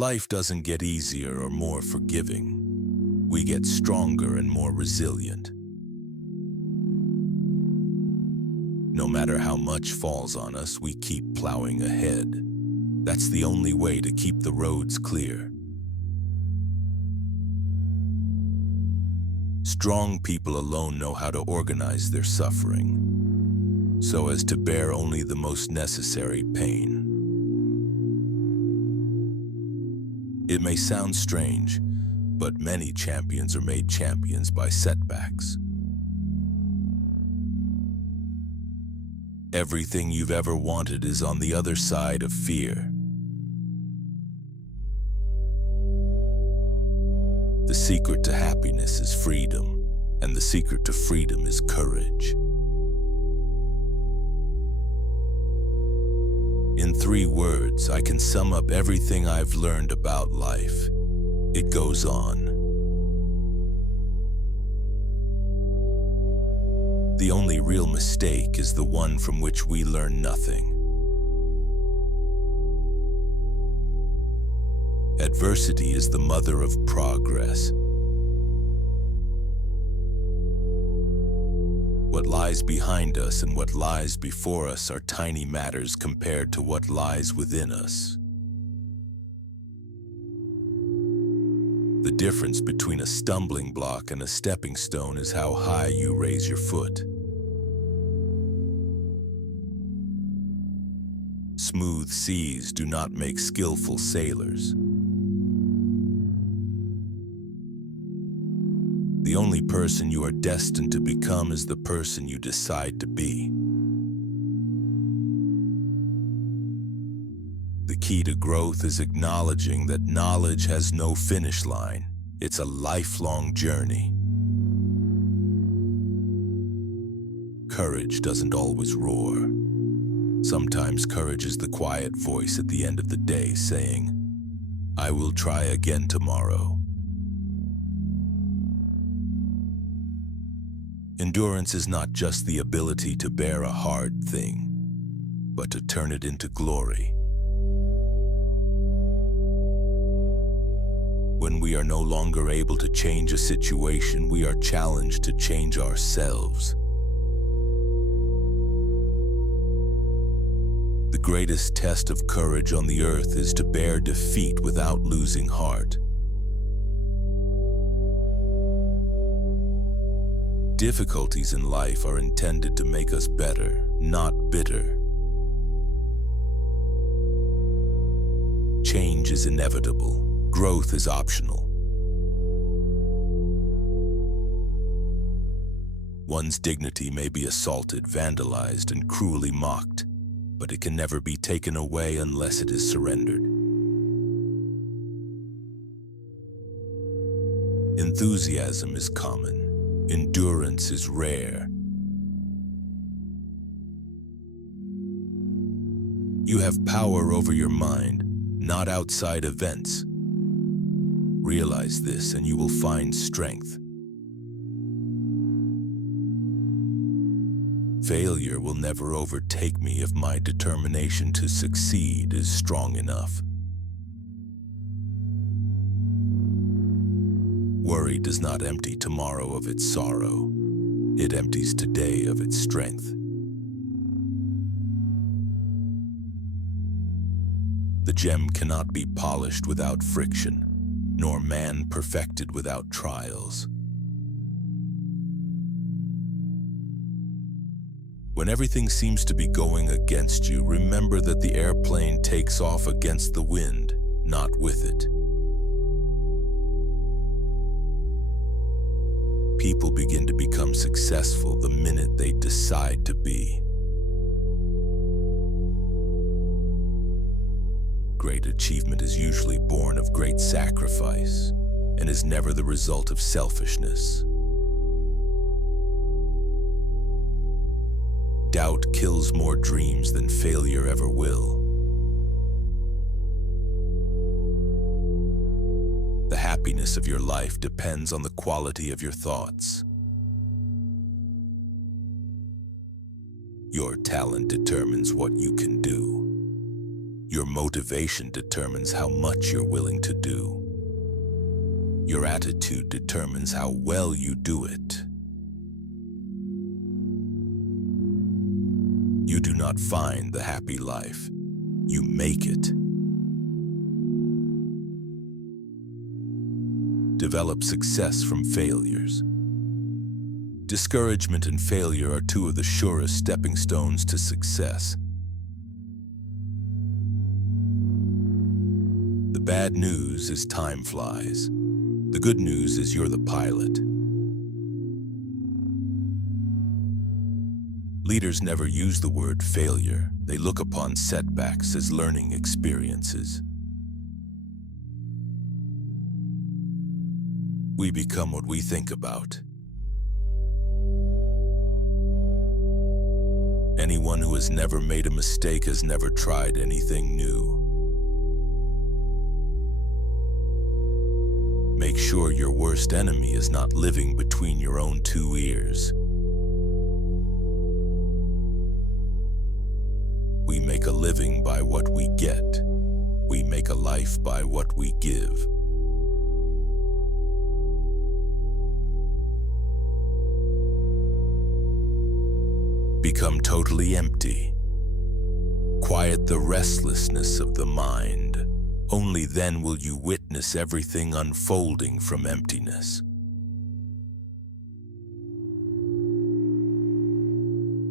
Life doesn't get easier or more forgiving. We get stronger and more resilient. No matter how much falls on us, we keep plowing ahead. That's the only way to keep the roads clear. Strong people alone know how to organize their suffering, so as to bear only the most necessary pain. It may sound strange, but many champions are made champions by setbacks. Everything you've ever wanted is on the other side of fear. The secret to happiness is freedom, and the secret to freedom is courage. In 3 words, I can sum up everything I've learned about life. It goes on. The only real mistake is the one from which we learn nothing. Adversity is the mother of progress. What lies behind us and what lies before us are tiny matters compared to what lies within us. The difference between a stumbling block and a stepping stone is how high you raise your foot. Smooth seas do not make skillful sailors. The only person you are destined to become is the person you decide to be. The key to growth is acknowledging that knowledge has no finish line. It's a lifelong journey. Courage doesn't always roar. Sometimes courage is the quiet voice at the end of the day saying, "I will try again tomorrow." Endurance is not just the ability to bear a hard thing, but to turn it into glory. When we are no longer able to change a situation, we are challenged to change ourselves. The greatest test of courage on the earth is to bear defeat without losing heart. Difficulties in life are intended to make us better, not bitter. Change is inevitable. Growth is optional. One's dignity may be assaulted, vandalized, and cruelly mocked, but it can never be taken away unless it is surrendered. Enthusiasm is common. Endurance is rare. You have power over your mind, not outside events. Realize this and you will find strength. Failure will never overtake me if my determination to succeed is strong enough. Worry does not empty tomorrow of its sorrow. It empties today of its strength. The gem cannot be polished without friction, nor man perfected without trials. When everything seems to be going against you, remember that the airplane takes off against the wind, not with it. People begin to become successful the minute they decide to be. Great achievement is usually born of great sacrifice and is never the result of selfishness. Doubt kills more dreams than failure ever will. The happiness of your life depends on the quality of your thoughts. Your talent determines what you can do. Your motivation determines how much you're willing to do. Your attitude determines how well you do it. You do not find the happy life, you make it. Develop success from failures. Discouragement and failure are two of the surest stepping stones to success. The bad news is time flies. The good news is you're the pilot. Leaders never use the word failure. They look upon setbacks as learning experiences. We become what we think about. Anyone who has never made a mistake has never tried anything new. Make sure your worst enemy is not living between your own two ears. We make a living by what we get. We make a life by what we give. Become totally empty. Quiet the restlessness of the mind. Only then will you witness everything unfolding from emptiness.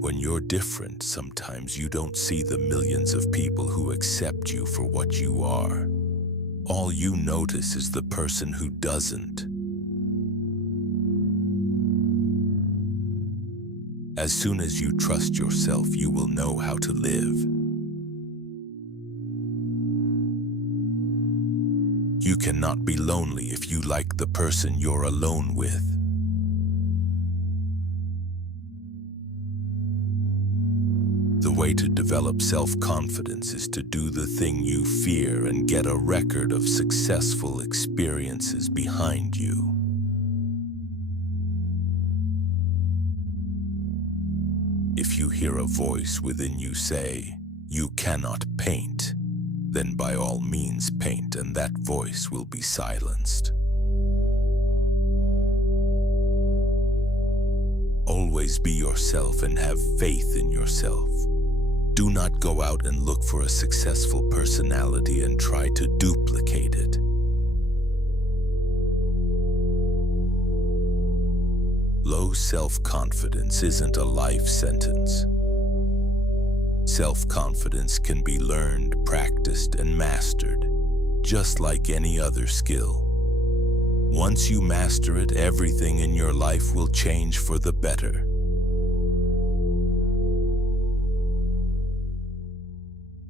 When you're different, sometimes you don't see the millions of people who accept you for what you are. All you notice is the person who doesn't. As soon as you trust yourself, you will know how to live. You cannot be lonely if you like the person you're alone with. The way to develop self-confidence is to do the thing you fear and get a record of successful experiences behind you. If you hear a voice within you say, "You cannot paint," then by all means paint, and that voice will be silenced. Always be yourself and have faith in yourself. Do not go out and look for a successful personality and try to duplicate it. Low self-confidence isn't a life sentence. Self-confidence can be learned, practiced, and mastered, just like any other skill. Once you master it, everything in your life will change for the better.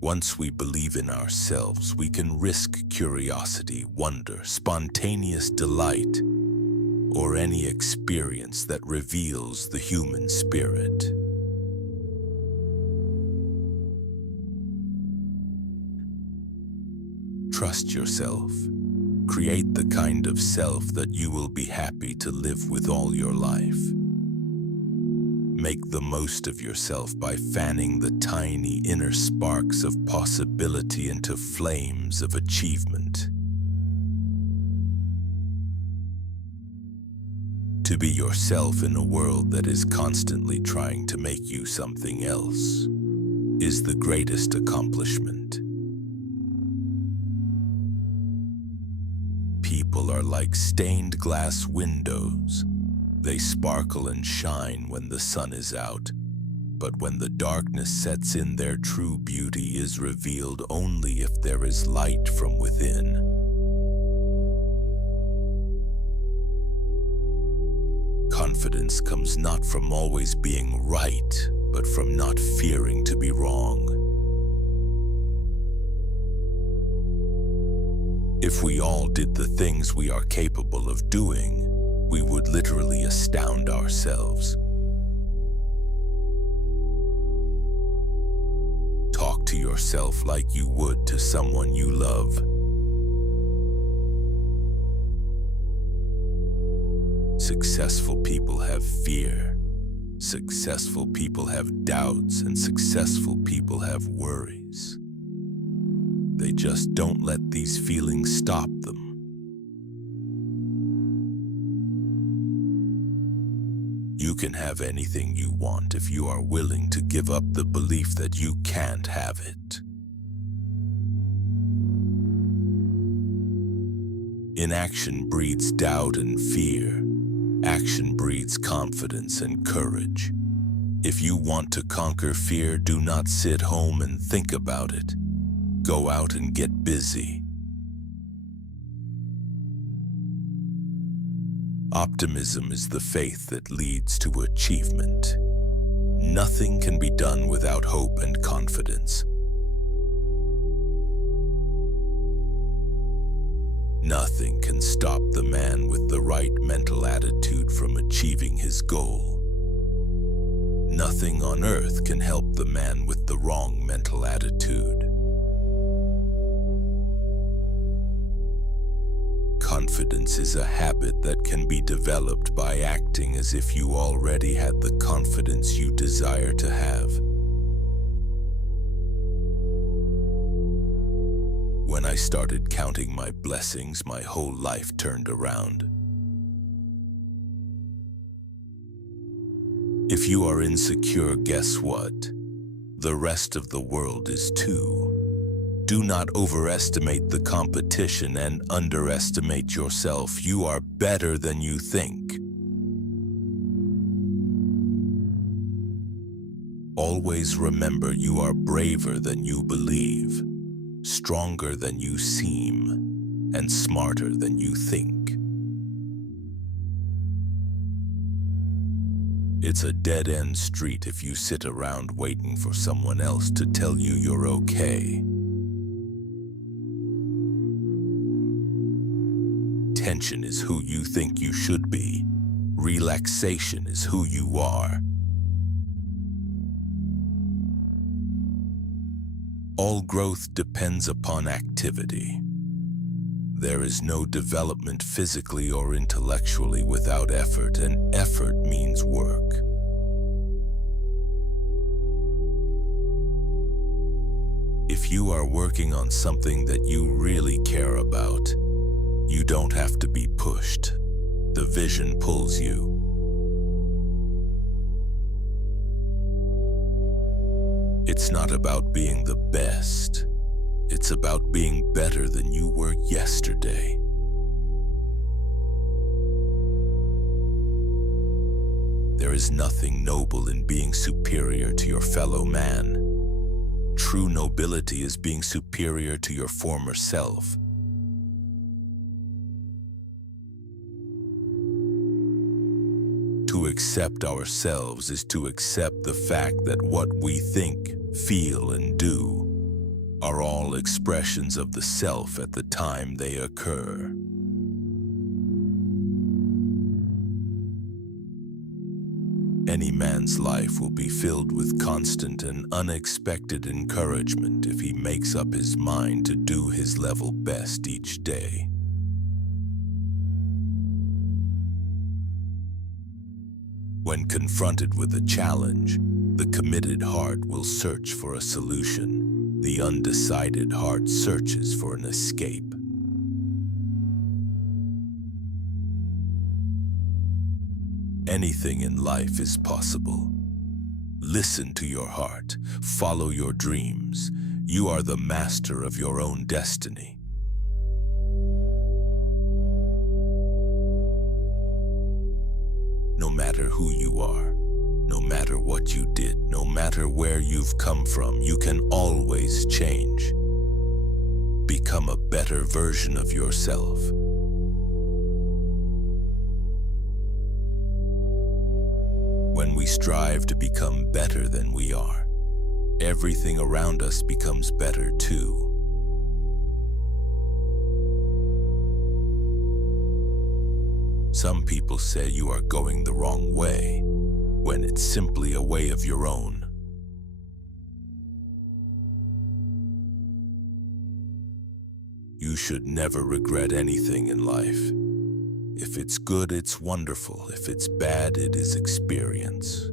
Once we believe in ourselves, we can risk curiosity, wonder, spontaneous delight, or any experience that reveals the human spirit. Trust yourself. Create the kind of self that you will be happy to live with all your life. Make the most of yourself by fanning the tiny inner sparks of possibility into flames of achievement. To be yourself in a world that is constantly trying to make you something else is the greatest accomplishment. People are like stained glass windows. They sparkle and shine when the sun is out, but when the darkness sets in, their true beauty is revealed only if there is light from within. Confidence comes not from always being right, but from not fearing to be wrong. If we all did the things we are capable of doing, we would literally astound ourselves. Talk to yourself like you would to someone you love. Successful people have fear. Successful people have doubts, and successful people have worries. They just don't let these feelings stop them. You can have anything you want if you are willing to give up the belief that you can't have it. Inaction breeds doubt and fear. Action breeds confidence and courage. If you want to conquer fear, do not sit home and think about it. Go out and get busy. Optimism is the faith that leads to achievement. Nothing can be done without hope and confidence. Nothing can stop the man with the right mental attitude from achieving his goal. Nothing on earth can help the man with the wrong mental attitude. Confidence is a habit that can be developed by acting as if you already had the confidence you desire to have. When I started counting my blessings, my whole life turned around. If you are insecure, guess what? The rest of the world is too. Do not overestimate the competition and underestimate yourself. You are better than you think. Always remember you are braver than you believe, stronger than you seem, and smarter than you think. It's a dead-end street if you sit around waiting for someone else to tell you you're okay. Tension is who you think you should be. Relaxation is who you are. All growth depends upon activity. There is no development physically or intellectually without effort, and effort means work. If you are working on something that you really care about, you don't have to be pushed. The vision pulls you. It's not about being the best. It's about being better than you were yesterday. There is nothing noble in being superior to your fellow man. True nobility is being superior to your former self. To accept ourselves is to accept the fact that what we think, feel, and do are all expressions of the self at the time they occur. Any man's life will be filled with constant and unexpected encouragement if he makes up his mind to do his level best each day. When confronted with a challenge, the committed heart will search for a solution. The undecided heart searches for an escape. Anything in life is possible. Listen to your heart. Follow your dreams. You are the master of your own destiny. No matter who you are, no matter what you did, no matter where you've come from, you can always change. Become a better version of yourself. When we strive to become better than we are, everything around us becomes better too. Some people say you are going the wrong way, when it's simply a way of your own. You should never regret anything in life. If it's good, it's wonderful. If it's bad, it is experience.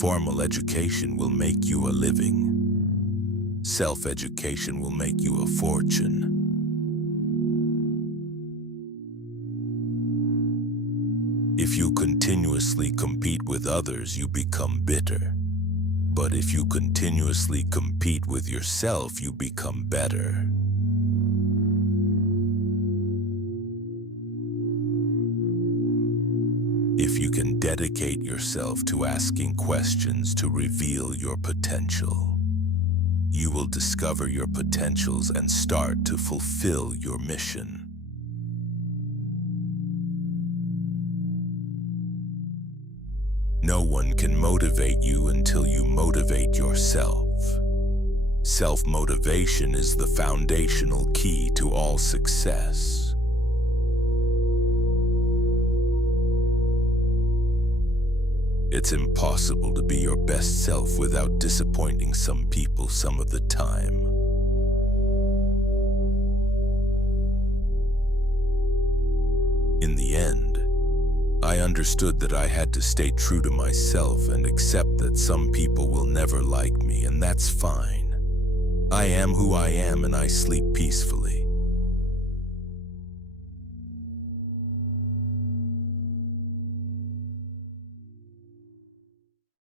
Formal education will make you a living. Self-education will make you a fortune. If you continuously compete with others, you become bitter. But if you continuously compete with yourself, you become better. If you can dedicate yourself to asking questions to reveal your potential, you will discover your potentials and start to fulfill your mission. No one can motivate you until you motivate yourself. Self-motivation is the foundational key to all success. It's impossible to be your best self without disappointing some people some of the time. In the end, I understood that I had to stay true to myself and accept that some people will never like me, and that's fine. I am who I am and I sleep peacefully.